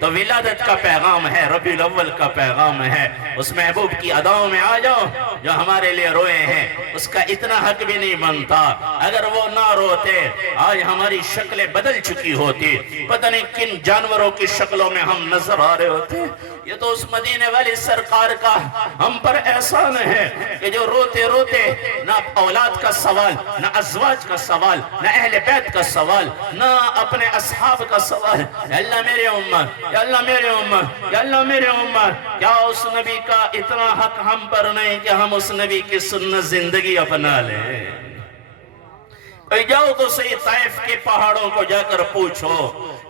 تو ولادت کا پیغام ہے، ربیع الاول کا پیغام ہے۔ اس محبوب کی اداؤں میں آ جاؤ جو ہمارے لیے روئے ہیں، اس کا اتنا حق بھی نہیں بنتا۔ اگر وہ نہ روتے آج ہماری شکلیں بدل چکی ہوتی، پتہ نہیں کن جانوروں کی شکلوں میں ہم نظر آ رہے ہوتے۔ یہ تو اس مدینے والی سرکار کا ہم پر احسان ہے کہ جو روتے روتے نہ اولاد کا سوال، نہ ازواج کا سوال، نہ اہل بیت کا سوال، نہ اپنے اصحاب کا سوال، یا اللہ میرے امت، یا اللہ میرے امت، یا اللہ میرے امت، کیا اس نبی کا اتنا حق ہم پر نہیں کہ ہم اس نبی کی سنت زندگی اپنا لیں؟ جاؤ تو صحیح طائف کے پہاڑوں کو جا کر پوچھو،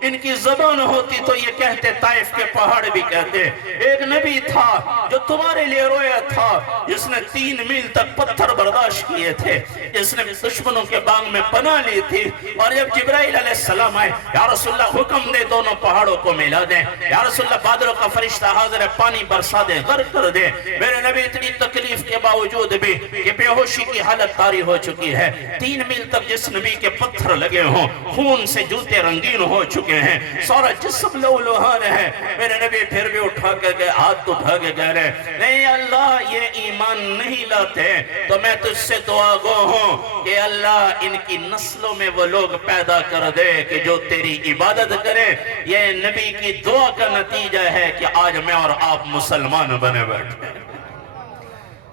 ان کی زبان ہوتی تو یہ کہتے، طائف کے پہاڑ بھی کہتے، ایک نبی تھا جو تمہارے لیے رویا تھا، جس نے 3 میل تک پتھر برداشت کیے تھے، جس نے دشمنوں کے باغ میں پناہ لی تھی، اور جب جبرائیل علیہ السلام آئے، یا رسول اللہ حکم دے دونوں پہاڑوں کو ملا دیں، یا رسول اللہ بادلوں کا فرشتہ حاضر ہے، پانی برسا دیں، غرق کر دیں۔ میرے نبی اتنی تکلیف کے باوجود بھی کہ بے ہوشی کی حالت طاری ہو چکی ہے، 3 میل تک جس نبی کے پتھر لگے ہوں، خون سے جوتے رنگین ہو چکے ہیں، سارا جسم لہولہان ہے، میرے نبی پھر بھی اٹھا کے گئے، ہاتھ اٹھا کے کہہ رہے، نہیں اللہ یہ ایمان نہیں لاتے تو میں تجھ سے دعا گو ہوں کہ اللہ ان کی نسلوں میں وہ لوگ پیدا کر دے کہ جو تیری عبادت کریں۔ یہ نبی کی دعا کا نتیجہ ہے کہ آج میں اور آپ مسلمان بنے بیٹھے۔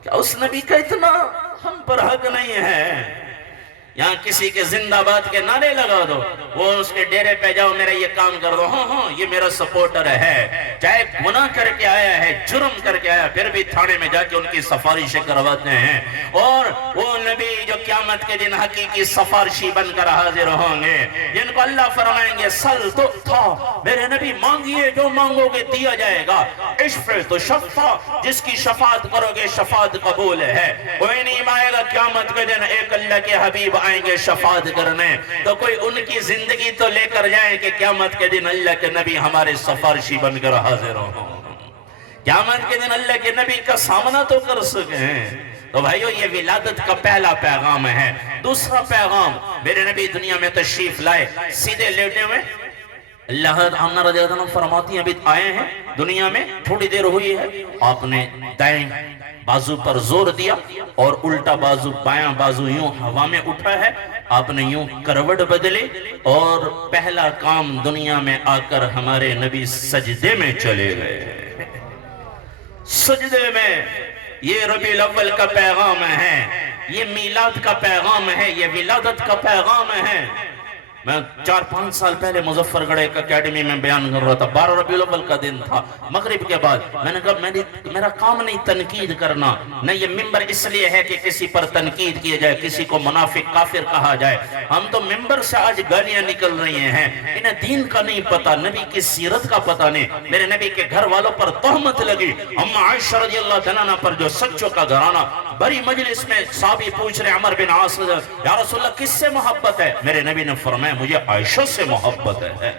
کیا اس نبی کا اتنا ہم پر حق نہیں ہے؟ یہاں کسی کے زندہ باد کے نعرے لگا دو، وہ اس کے ڈیرے پہ جاؤ میرا یہ کام کر دو، ہاں ہاں یہ میرا سپورٹر ہے، چاہے گناہ کر کے آیا ہے، جرم کر کے آیا، پھر بھی تھانے میں جا کے ان کی سفارشیں کرواتے ہیں۔ اور وہ نبی جو قیامت کے دن حقیقی سفارشی بن کر حاضر ہوں گے، جن کو اللہ فرمائیں گے سل تو تھا، میرے نبی مانگیے جو مانگو گے دیا جائے گا، اشفع تو شفع، جس کی شفاعت کرو گے شفاعت قبول ہے۔ کوئی نہیں آئے گا قیامت کے دن ایک اللہ کے حبیب آئیں گے شفاعت کرنے، تو کوئی ان کی زندگی تو لے کر جائیں کہ قیامت کے دن اللہ کے نبی ہمارے سفارشی بن کر حاضر ہوں، قیامت کے دن اللہ کے نبی کا سامنا تو کر سکیں۔ تو بھائیو یہ ولادت کا پہلا پیغام ہے۔ دوسرا پیغام، میرے نبی دنیا میں تشریف لائے، سیدھے لیٹے ہوئے، اللہ آمنہ رضی اللہ عنہ فرماتی ہیں ابھی آئے ہیں دنیا میں تھوڑی دیر ہوئی ہے، آپ نے دائیں بازو پر زور دیا اور الٹا بازو بایاں بازو یوں ہوا میں اٹھا ہے، آپ نے یوں کروٹ بدلے اور پہلا کام دنیا میں آ کر ہمارے نبی سجدے میں چلے گئے۔ سجدے میں یہ ربیع الاول کا پیغام ہے، یہ میلاد کا پیغام ہے، یہ ولادت کا پیغام ہے۔ میں 4-5 سال پہلے مظفر گڑھ ایک اکیڈمی میں بیان کر رہا تھا، 12 ربیع الاول کا دن تھا، مغرب کے بعد میں نے کہا میرا کام نہیں تنقید کرنا، نہ یہ ممبر اس لیے ہے کہ کسی پر تنقید کیے جائے، کسی کو منافق کافر کہا جائے، ہم تو ممبر سے آج گالیاں نکل رہی ہیں، انہیں دین کا نہیں پتا، نبی کی سیرت کا پتا نہیں، میرے نبی کے گھر والوں پر تہمت لگی، اما عائشہ رضی اللہ عنہا پر جو سچوں کا گھرانہ، بڑی مجلس میں صحابی پوچھ رہے عمر بن عاص، یا رسول اللہ کس سے محبت ہے؟ میرے نبی نے فرمایا مجھے عائشہ سے محبت ہے۔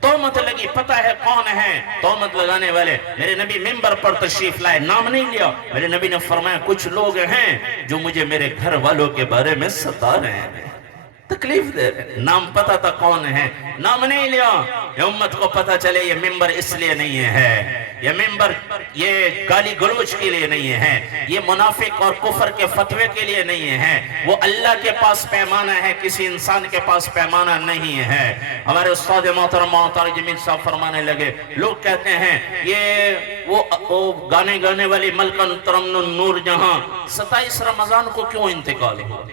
تہمت لگی، پتہ ہے کون ہے تہمت لگانے والے، میرے نبی ممبر پر تشریف لائے، نام نہیں لیا، میرے نبی نے فرمایا کچھ لوگ ہیں جو مجھے میرے گھر والوں کے بارے میں ستا رہے ہیں، تکلیف دے رہے ہیں، نام پتہ تھا کون ہے، نام نہیں لیا، یہ امت کو پتہ چلے یہ ممبر اس لیے نہیں ہے، یہ ممبر یہ گالی گلوچ کے لیے نہیں ہے، یہ منافق اور کفر کے فتوے کے لیے نہیں ہے، وہ اللہ کے پاس پیمانہ ہے، کسی انسان کے پاس پیمانہ نہیں ہے۔ ہمارے استاد محترم محترم جمیل صاحب فرمانے لگے، لوگ کہتے ہیں یہ وہ گانے گانے والی ملکن ترنم نور جہاں 27 رمضان کو کیوں انتقال ہوا؟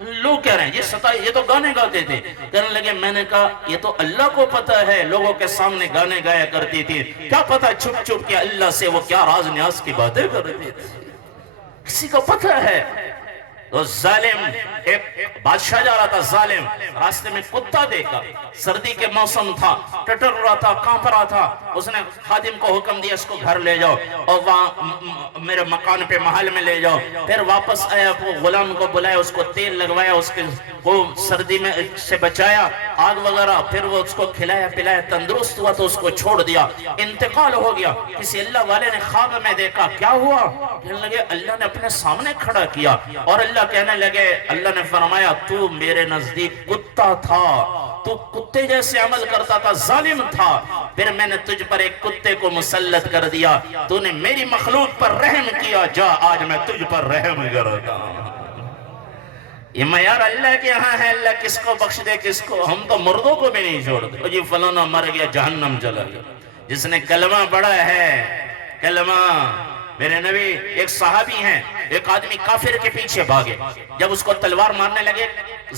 لوگ کہہ رہے ہیں یہ تو گانے گاتے تھے، کہنے لگے میں نے کہا یہ تو اللہ کو پتہ ہے، لوگوں کے سامنے گانے گایا کرتی تھی، کیا پتہ چھپ چھپ کے اللہ سے وہ کیا راز نیاز کی باتیں کر رہی تھی، کسی کو پتہ ہے۔ تو ظالم ایک بادشاہ جا رہا تھا، ظالم راستے میں کتا دیکھا، سردی کے موسم تھا، ٹٹر رہا تھا، کانپ رہا تھا، اس نے خادم کو حکم دیا اس کو گھر لے جاؤ اور وہاں میرے مکان پہ محل میں لے جاؤ، پھر واپس آیا، وہ غلام کو بلایا، اس کو تیل لگوایا، اس کے وہ سردی میں سے بچایا، آگ وغیرہ، پھر وہ اس کو کھلایا پلایا، تندرست ہوا تو اس کو چھوڑ دیا، انتقال ہو گیا۔ کسی اللہ والے نے خواب میں دیکھا، کیا ہوا؟ کہنے لگے اللہ نے اپنے سامنے کھڑا کیا اور اللہ کہنے لگے، اللہ نے فرمایا تو میرے نزدیک کتا تھا تو کتے جیسے عمل کرتا تھا، ظالم تھا، پھر میں نے تجھ پر ایک کتے کو مسلط کر دیا، تو نے میری مخلوق پر رحم کیا، جا آج میں تجھ پر رحم کرتا ہوں۔ یہ معیار اللہ کے ہاں ہے، اللہ کس کو بخش دے کس کو، ہم تو مردوں کو بھی نہیں چھوڑتے۔ جی فلانا مر گیا جہنم چلا گیا، جس نے کلمہ پڑھا ہے، کلمہ۔ میرے نبی ایک صحابی ہیں، ایک آدمی کافر کے پیچھے بھاگے، جب اس کو تلوار مارنے لگے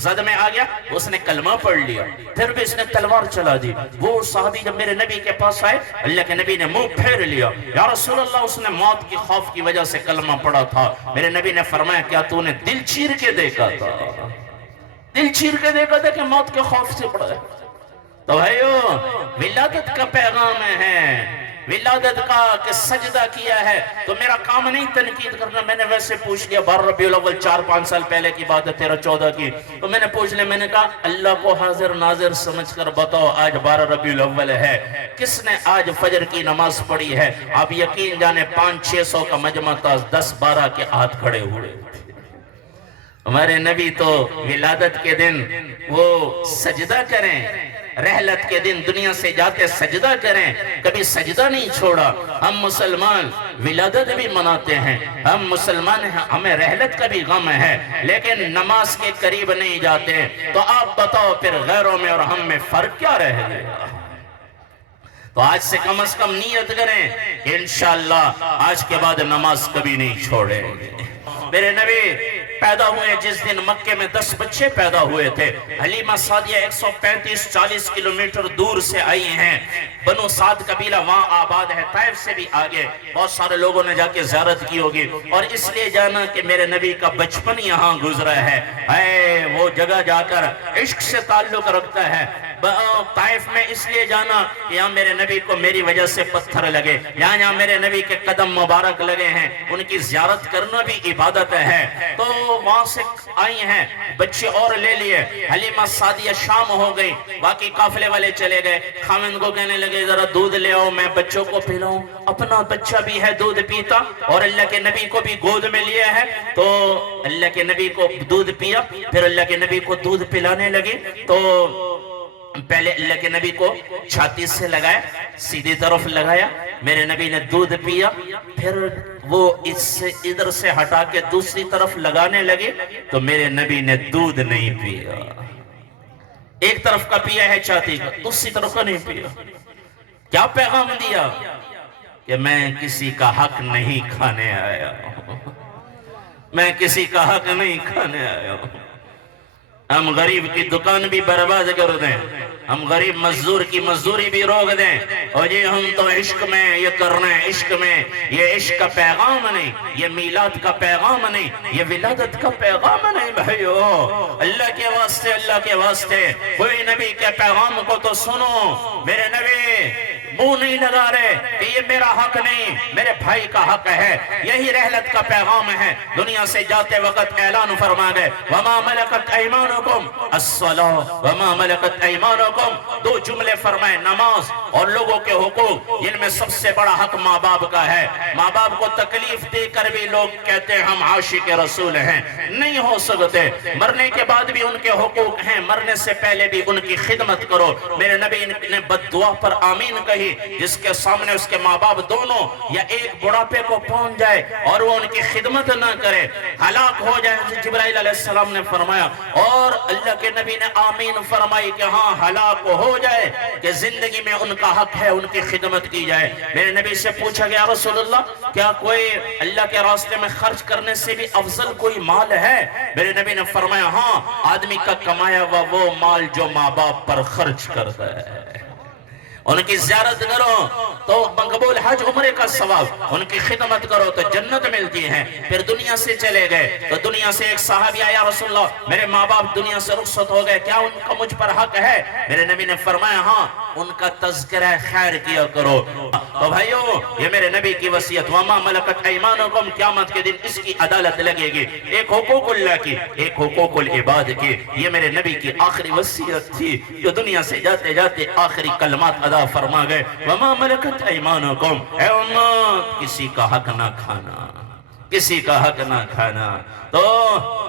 زد میں آ گیا، اس نے کلمہ پڑھ لیا، پھر بھی اس نے تلوار چلا دی۔ وہ صحابی جب میرے نبی کے پاس آئے، اللہ کے نبی نے منہ پھیر لیا، یا رسول اللہ اس نے موت کی خوف کی وجہ سے کلمہ پڑھا تھا۔ میرے نبی نے فرمایا کیا تو نے دل چیر کے دیکھا تھا؟ دل چیر کے دیکھا تھا کہ موت کے خوف سے پڑھا ہے؟ تو بھائیو، ولادت کا پیغام ہے، ولادت کا کہ سجدہ کیا ہے، تو میرا کام نہیں تنقید کرنا۔ میں نے ویسے پوچھ لیا، 12 ربیع الاول 4-5 سال پہلے کی بات ہے، 13-14 کی، تو میں نے پوچھ لیا، میں نے کہا اللہ کو حاضر ناظر سمجھ کر بتاؤ آج 12 ربیع الاول ہے، کس نے آج فجر کی نماز پڑھی ہے؟ آپ یقین جانے 500-600 کا مجمع تھا، 10-12 کے ہاتھ کھڑے ہوئے۔ ہمارے نبی تو ولادت کے دن وہ سجدہ کریں، رحلت کے دن دنیا سے جاتے سجدہ کریں، کبھی سجدہ نہیں چھوڑا۔ ہم مسلمان ولادت بھی مناتے ہیں، ہم مسلمان ہیں، ہمیں رحلت کا بھی غم ہے، لیکن نماز کے قریب نہیں جاتے۔ تو آپ بتاؤ پھر غیروں میں اور ہم میں فرق کیا رہ گیا؟ تو آج سے کم از کم نیت کریں کہ انشاءاللہ آج کے بعد نماز کبھی نہیں چھوڑیں گے۔ میرے نبی پیدا ہوئے جس دن مکے میں 10 بچے پیدا ہوئے تھے۔ حلیمہ سعدیہ 135-40 کلومیٹر دور سے آئی ہیں، بنو سعد قبیلہ وہاں آباد ہے، طائف سے بھی آگے، بہت سارے لوگوں نے جا کے زیارت کی ہوگی، اور اس لیے جانا کہ میرے نبی کا بچپن یہاں گزرا ہے، وہ جگہ جا کر عشق سے تعلق رکھتا ہے۔ طائف میں اس لیے جانا کہ یہاں میرے نبی کو میری وجہ سے پتھر لگے، یہاں میرے نبی کے قدم مبارک لگے ہیں، ان کی زیارت کرنا بھی عبادت ہے۔ تو وہاں سے آئی ہیں، بچے اور لے لیے، حلیمہ سعدیہ شام ہو گئی، باقی قافلے والے چلے گئے، خاوند کو کہنے لگے ذرا دودھ لے آؤ میں بچوں کو پلاؤں، اپنا بچہ بھی ہے دودھ پیتا، اور اللہ کے نبی کو بھی گود میں لیا ہے، تو اللہ کے نبی کو دودھ پیا، پھر اللہ کے نبی کو دودھ پلانے لگی، تو پہلے اللہ کے نبی کو چھاتی سے لگایا، سیدھی طرف لگایا، میرے نبی نے دودھ پیا، پھر وہ ادھر سے ہٹا کے دوسری طرف لگانے لگے، تو میرے نبی نے دودھ نہیں پیا، ایک طرف کا پیا ہے چھاتی کا، دوسری طرف کا نہیں پیا۔ کیا پیغام دیا؟ کہ میں کسی کا حق نہیں کھانے آیا ہوں، میں کسی کا حق نہیں کھانے آیا ہوں۔ ہم غریب کی دکان بھی برباد کر دیں، ہم غریب مزدور کی مزدوری بھی روک دیں، اور یہ ہم تو عشق میں یہ کرنا ہے، عشق میں یہ عشق کا پیغام نہیں، یہ میلاد کا پیغام نہیں، یہ ولادت کا پیغام نہیں۔ بھائیو اللہ کے واسطے، اللہ کے واسطے کوئی نبی کے پیغام کو تو سنو۔ میرے نبی منہ نہیں لگا رہے کہ یہ میرا حق نہیں، میرے بھائی کا حق ہے، یہی رحلت کا پیغام ہے۔ دنیا سے جاتے وقت اعلان فرما گئے وَمَا مَلَكَتْ أَيْمَانُكُمْ الصَّلَاةُ وَمَا مَلَكَتْ أَيْمَانُكُمْ، دو جملے فرمائے، نماز اور لوگوں کے حقوق، جن میں سب سے بڑا حق ماں باپ کا ہے۔ ماں باپ کو تکلیف دے کر بھی لوگ کہتے ہیں ہم عاشق رسول ہیں، نہیں ہو سکتے، مرنے کے بعد بھی ان کے حقوق ہیں، مرنے سے پہلے بھی ان کی خدمت کرو۔ میرے نبی نے بد دعا پر آمین کہی، جس کے سامنے اس کے ماں باپ دونوں یا ایک بڑھاپے کو پہنچ جائے اور وہ ان کی خدمت نہ کرے، ہلاک ہو جائے۔ جبرائیل علیہ السلام نے فرمایا، اور اللہ کے نبی نے آمین فرمائی کہ ہاں ہلاک ہو جائے، کہ زندگی میں ان کا حق ہے ان کی خدمت کی جائے۔ میرے نبی سے پوچھا گیا رسول اللہ کیا کوئی اللہ کے راستے میں خرچ کرنے سے بھی افضل کوئی مال ہے؟ میرے نبی نے فرمایا ہاں، آدمی کا کمایا ہوا وہ مال جو ماں باپ پر خرچ کرتا ہے، ان کی زیارت کرو تو مقبول حج عمرے کا ثواب، ان کی خدمت کرو تو جنت ملتی ہے۔ پھر دنیا سے چلے گئے تو دنیا سے ایک صحابی آیا، رسول اللہ میرے ماں باپ دنیا سے رخصت ہو گئے، کیا ان کا مجھ پر حق ہے؟ میرے نبی نے فرمایا ہاں، ان کا تذکرہ خیر کیا کرو۔ تو بھائیو یہ میرے نبی کی وصیت، وَمَا مَلَكَتْ أَيْمَانُكُمْ، قیامت کے دن اس کی عدالت لگے گی، ایک حقوق اللہ کی، ایک حقوق العباد کی۔ یہ میرے نبی کی آخری وصیت تھی جو دنیا سے جاتے جاتے آخری کلمات ادا فرما گئے، وَمَا مَلَكَتْ أَيْمَانُكُمْ، اے امت کسی کا حق نہ کھانا، کسی کا حق نہ کھانا. تو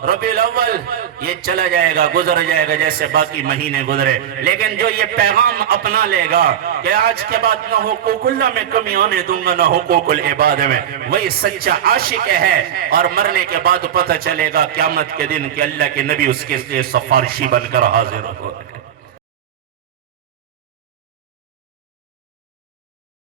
ربیع الاول یہ چلا جائے گا، گزر جائے گا جیسے باقی مہینے گزرے، لیکن جو یہ پیغام اپنا لے گا کہ آج کے بعد نہ حقوق اللہ میں کمی آنے دوں گا نہ حقوق العباد میں، وہی سچا عاشق ہے. اور مرنے کے بعد پتہ چلے گا قیامت کے دن کہ اللہ کے نبی اس کے لیے سفارشی بن کر حاضر ہو.